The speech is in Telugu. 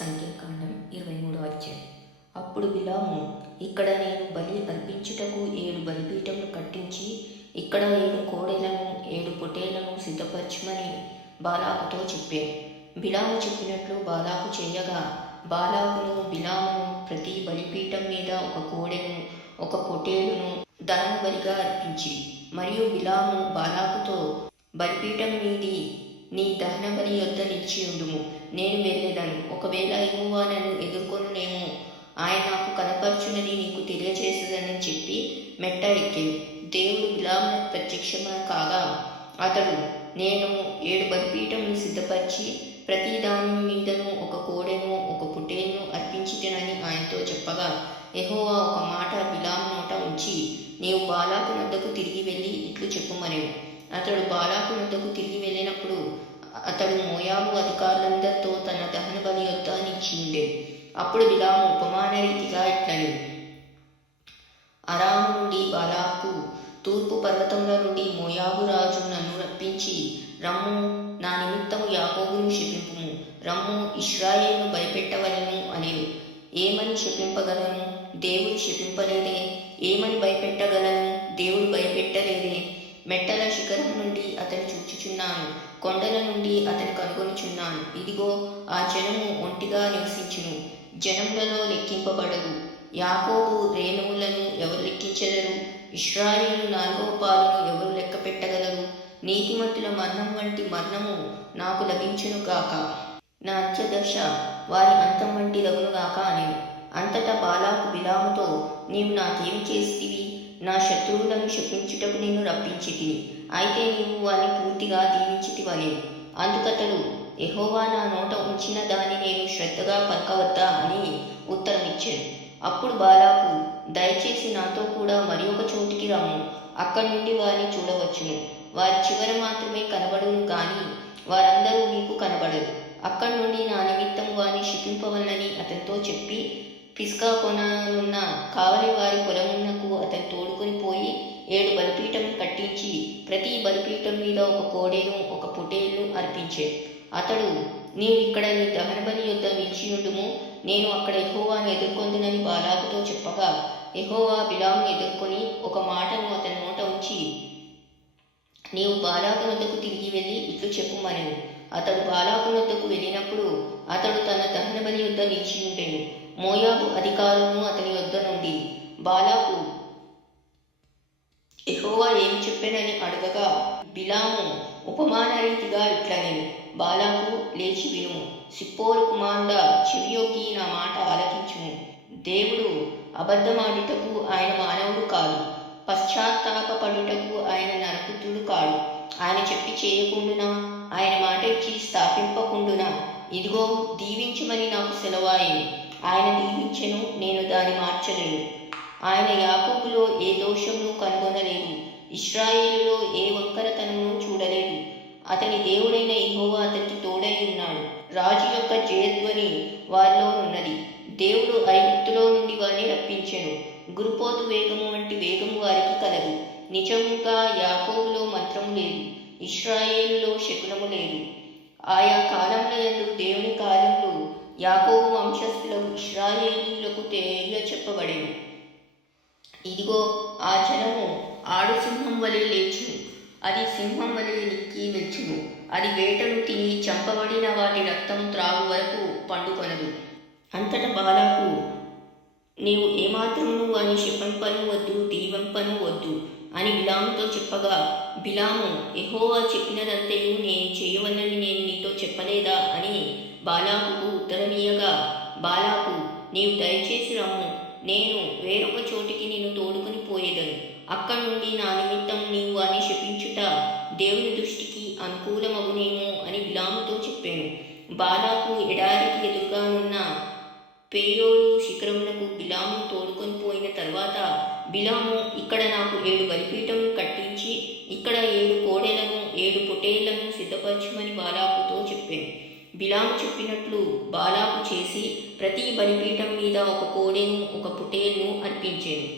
సంఖ్యాకాండం 23వ అధ్యాయం. అప్పుడు బిలాము, ఇక్కడ నేను బలి అర్పించుటకు 7 బలిపీఠములు కట్టించి ఇక్కడ 7 కోడెలను 7 పొట్టేళ్లను సిద్ధపరచమని బాలాకుతో చెప్పాను. బిలాము చెప్పినట్లు బాలాకు చేయగా బాలాకును బిలామును ప్రతి బలిపీఠం మీద ఒక కోడెను ఒక పొట్టేలును దహన బలిగా అర్పించి, మరియు బిలాము బాలాకుతో, బలిపీఠం మీది నీ దహన బలి యొద్ద నిలిచి ఉండుము, నేను వెళ్ళేదను. ఒకవేళ యెహోవా నన్ను ఎదుర్కొనునేమో, ఆయన నాకు కనపరచునని నీకు తెలియచేసేదని చెప్పి మెట్ట ఎక్కెను. దేవుడు బిలామునకు ప్రత్యక్షమ కాగా అతడు, నేను 7 బలిపీఠములు సిద్ధపరిచి ప్రతి దాని మీదను ఒక కోడెను ఒక పొట్టేలును అర్పించితినని ఆయనతో చెప్పగా, యెహోవా ఒక మాట బిలాము నోట ఉంచి, నీవు బాలాకు నొద్దకు తిరిగి వెళ్ళి ఇట్లు చెప్పుమనెను. అతడు బాలాకు నొద్దకు తిరిగి వెళ్ళినప్పుడు అతడు మోయాబు అధికారులందరితో తన దహన బలి యొద్ద నిలిచి ఉండేది. అప్పుడు బిలాము ఉపమాన రీతిగా ఇట్లనెను: అరాము నుండి బాలాకు, తూర్పు పర్వతముల నుండి మోయాబు రాజు నన్ను రప్పించి, రమ్ము, నా నిమిత్తము యాకోబును శపింపుము, రమ్ము, ఇశ్రాయేలును భయపెట్టవలెను అనెను. ఏమని శపింపగలను? దేవుడు శపింపలేదే. ఏమని భయపెట్టగలను? దేవుడు భయపెట్టలేదే. మెట్టల శిఖరం నుండి అతని చూచుచున్నాను, కొండల నుండి అతని కనుగొనుచున్నాను. ఇదిగో, ఆ జనము ఒంటిగా నివసించును, జనములలో లెక్కింపబడదు. యాకోబు రేణువులను ఎవరు లెక్కించెదరు? ఇశ్రాయేలు 4వ పాలును ఎవరు లెక్క పెట్టగలరు? నీతిమంతుల మరణం వంటి మరణము నాకు లభించును గాక, నా అంత్యదశ వారి అంతం వంటి లగును గాక అనెను. అంతటా బాలాకు బిలాముతో, నీవు నాకేమి చేస్తివి? నా శత్రువులను శపించుటకు నేను రప్పించితిని, అయితే నీవు వారిని పూర్తిగా దీవించితివనెను. అందుకతడు, యెహోవా నా నోట ఉంచిన దాన్ని నేను శ్రద్ధగా పలకవద్దా అని ఉత్తరమిచ్చాను. అప్పుడు బాలాకు, దయచేసి నాతో కూడా మరి ఒక చోటికి రమ్ము, అక్కడి నుండి వారిని చూడవచ్చును. వారి చివర మాత్రమే కనబడును గాని వారందరూ నీకు కనబడరు. అక్కడి నుండి నా నిమిత్తం వారిని శపింపవలనని అతనితో చెప్పి, పిస్కా కొననున్న కావలి వారి పొలమునకు అతను తోడుకొని పోయి 7 బలిపీఠములు కట్టించి ప్రతి బలిపీఠం మీద ఒక కోడెను ఒక పొట్టేలును అర్పించాడు. అతడు, నీవు ఇక్కడ నీ దహన బలి యొద్ద నిలిచియుండుము, నేను అక్కడ యెహోవాను ఎదుర్కొందునని బాలాకుతో చెప్పగా, యెహోవా బిలామును ఎదుర్కొని ఒక మాటను అతని నోట ఉంచి, నీవు బాలాకు నొద్దకు తిరిగి వెళ్ళి ఇట్లు చెప్పుమనెను. అతడు బాలాకు నొద్దకు వెళ్ళినప్పుడు అతడు తన దహన బలి యొద్ద నిలిచి ఉండెను. మోయాబు అధికారులను అతని యొద్ద నుండి బాలాకు యెహోవా ఏమి చెప్పెనని అడగగా, బిలాము ఉపమాన రీతిగా ఇట్లనెను: బాలాకు, లేచి వినుము, సిప్పోరు కుమారుడా, చెవియొగ్గి నా మాట ఆలకించుము. దేవుడు అబద్ధమాడుటకు ఆయన మానవుడు కాదు, పశ్చాత్తాపపడుటకు ఆయన నరపుత్రుడు కాడు. ఆయన చెప్పి చేయకుండునా? ఆయన మాట ఇచ్చి స్థాపింపకుండునా? ఇదిగో, దీవించమని నాకు సెలవాయెను. ఆయన దీవించెను, నేను దాన్ని మార్చలేను. ఆయన యాకోబులో ఏ దోషమును కనుగొనలేదు, ఇశ్రాయేలులో ఏ వంకరతనమును చూడలేదు. అతని దేవుడైన యెహోవా అతనికి తోడై ఉన్నాడు. రాజు యొక్క జయధ్వని వారిలో ఉన్నది. దేవుడు ఐగుప్తులో నుండి వారిని రప్పించెను. గురుపోతు వేగము వంటి వేగము వారికి కలదు. నిజముగా యాకోబులో మంత్రము లేదు, ఇశ్రాయేలులో శకునము లేదు. ఆయా కాలముల యందు దేవుని కార్యములు యాకోబు వంశస్థులకు ఇశ్రాయేలీయులకు తెలియచెప్పబడెను. ఇదిగో, ఆ జనము ఆడు సింహం వలె లేచును, అది సింహం వలె నిక్కి నిల్చును. అది వేటను తిని చంపబడిన వాటి రక్తం త్రాగు వరకు పండుకొనదు. అంతటా బాలాకు, నీవు ఏమాత్రమును వాని శపింపను వద్దు, దీవింపను వద్దు అని బిలాముతో చెప్పగా, బిలాము, యెహోవా చెప్పినదంతయు నేను చేయవలనని నేను నీతో చెప్పలేదా అని బాలాకుకు ఉత్తరమీయగా, బాలాకు, నీవు దయచేసి రమ్ము, నేను వేరొక చోటికి నిన్ను తోడుకొని పోయేదను. అక్కడి నుండి నా నిమిత్తం నీవు వారిని శపించుట దేవుని దృష్టికి అనుకూలమగునేమో అని బిలాముతో చెప్పాను. బాలాకు ఎడారికి ఎదురుగానున్న పేయోరు శిఖరమునకు బిలామును తోడుకొని పోయిన తర్వాత బిలాము, ఇక్కడ నాకు 7 బలిపీఠములు కట్టించి ఇక్కడ 7 కోడెలను 7 పొట్టేళ్లను సిద్ధపరచమని బాలాకుతో చెప్పాను. బిలాము చెప్పినట్లు బాలాకు చేసి ప్రతి బలిపీఠం మీద ఒక కోడెను ఒక పొట్టేలును అర్పించాను.